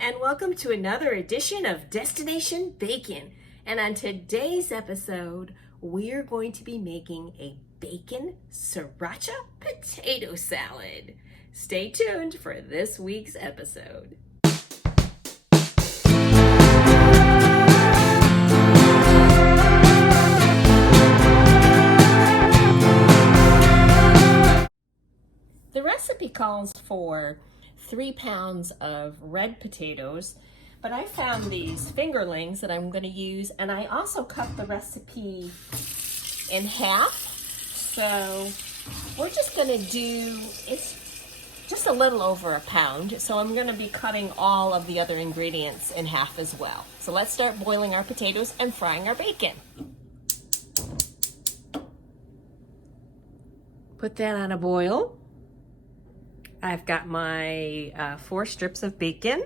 and welcome to another edition of Destination Bacon. And on today's episode, we're going to be making a bacon sriracha potato salad. Stay tuned for this week's episode. The recipe calls for 3 pounds of red potatoes, but I found these fingerlings that I'm going to use, and I also cut the recipe in half. So we're just going to do, it's just a little over a pound, so I'm going to be cutting all of the other ingredients in half as well. So let's start boiling our potatoes and frying our bacon. Put that on a boil. I've got my 4 strips of bacon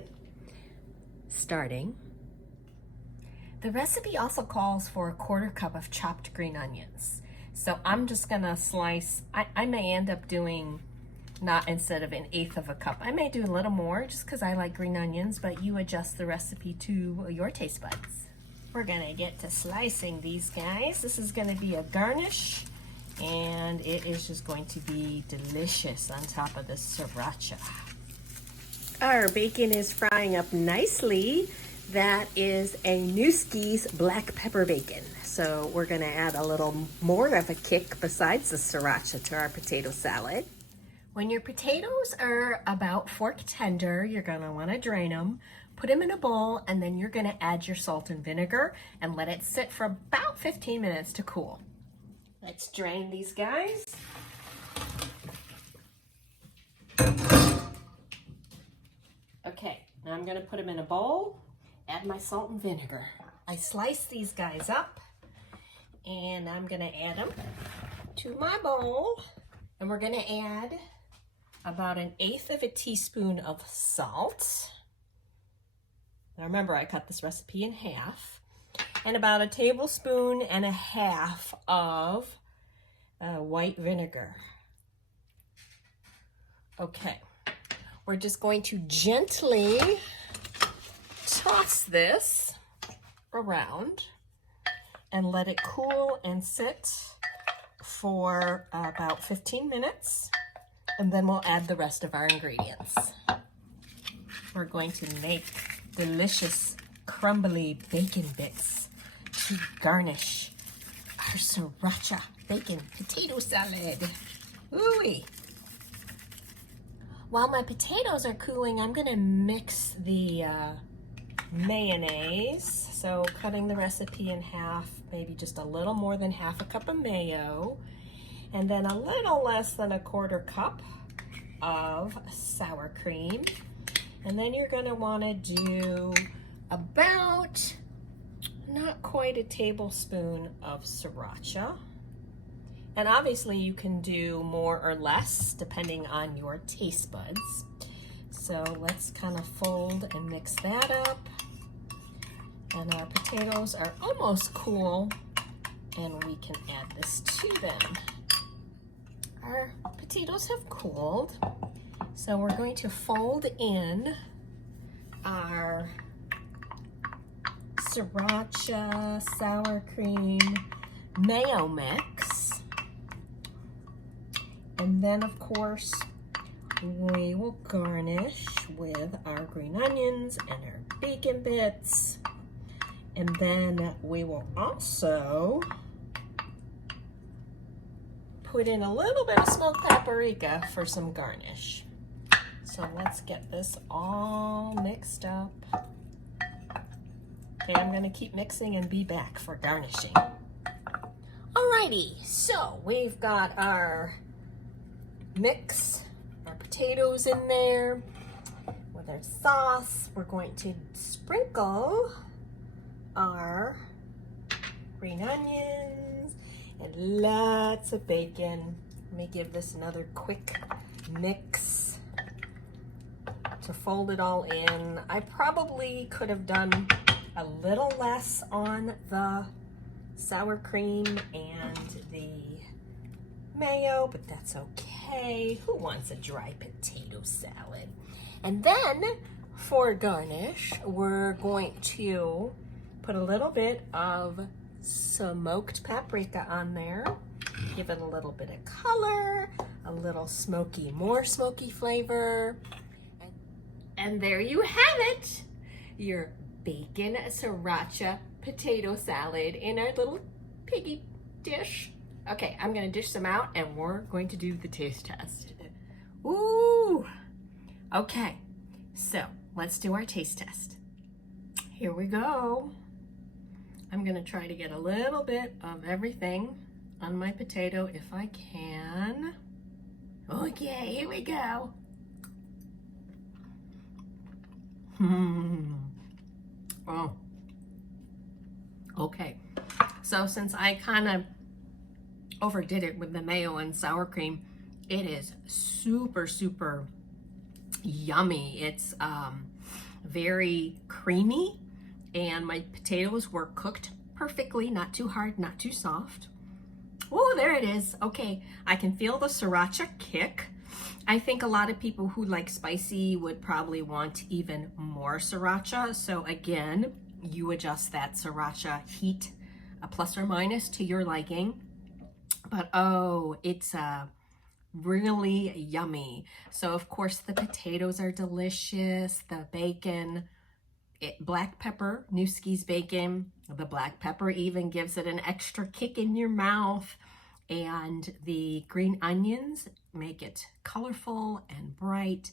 starting. The recipe also calls for a 1/4 cup of chopped green onions. So I'm just gonna slice, I may end up doing not instead of 1/8 of a cup. I may do a little more just because I like green onions, but you adjust the recipe to your taste buds. We're gonna get to slicing these guys. This is gonna be a garnish, and it is just going to be delicious on top of the sriracha. Our bacon is frying up nicely. That is a Newski's black pepper bacon. So we're gonna add a little more of a kick besides the sriracha to our potato salad. When your potatoes are about fork tender, you're gonna wanna drain them, put them in a bowl, and then you're gonna add your salt and vinegar and let it sit for about 15 minutes to cool. Let's drain these guys. Okay, now I'm gonna put them in a bowl, add my salt and vinegar. I slice these guys up, and I'm gonna add them to my bowl. And we're gonna add about 1/8 of a teaspoon of salt. Now remember, I cut this recipe in half. And about 1.5 tablespoons of white vinegar. Okay, we're just going to gently toss this around and let it cool and sit for about 15 minutes, and then we'll add the rest of our ingredients. We're going to make delicious crumbly bacon bits to garnish our sriracha bacon potato salad. Ooh-wee. While my potatoes are cooling, I'm gonna mix the mayonnaise. So cutting the recipe in half, maybe just a little more than 1/2 cup of mayo, and then a little less than 1/4 cup of sour cream. And then you're gonna wanna do about not quite 1 tablespoon of sriracha. And obviously you can do more or less depending on your taste buds. So let's kind of fold and mix that up. And our potatoes are almost cool, and we can add this to them. Our potatoes have cooled, so we're going to fold in our sriracha, sour cream, mayo mix. And then, of course, we will garnish with our green onions and our bacon bits. And then we will also put in a little bit of smoked paprika for some garnish. So let's get this all mixed up. Okay, I'm gonna keep mixing and be back for garnishing. Alrighty, so we've got our mix, our potatoes in there with our sauce. We're going to sprinkle our green onions and lots of bacon. Let me give this another quick mix to fold it all in. I probably could have done a little less on the sour cream and the mayo, but that's okay. Who wants a dry potato salad? And then For garnish, we're going to put a little bit of smoked paprika on there. Give it a little bit of color, a little smoky, more smoky flavor. And there you have it, your bacon sriracha potato salad in our little piggy dish. Okay, I'm gonna dish some out and we're going to do the taste test. Ooh, okay, so let's do our taste test. Here we go. I'm gonna try to get a little bit of everything on my potato if I can. Okay, here we go. Oh, okay. So since I kind of overdid it with the mayo and sour cream, it is super, super yummy. It's very creamy, and my potatoes were cooked perfectly, not too hard, not too soft. Oh, there it is. Okay, I can feel the sriracha kick. I think a lot of people who like spicy would probably want even more sriracha. So again, you adjust that sriracha heat, plus or minus to your liking. But oh, it's really yummy. So of course the potatoes are delicious, the bacon, black pepper, Newski's bacon. The black pepper even gives it an extra kick in your mouth. And the green onions make it colorful and bright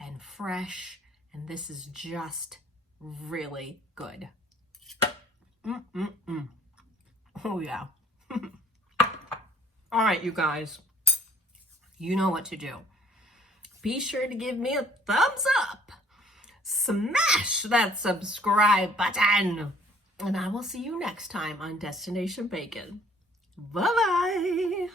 and fresh. And this is just really good. Oh yeah. All right, you guys, you know what to do. Be sure to give me a thumbs up. Smash that subscribe button. And I will see you next time on Destination Bacon. Bye-bye.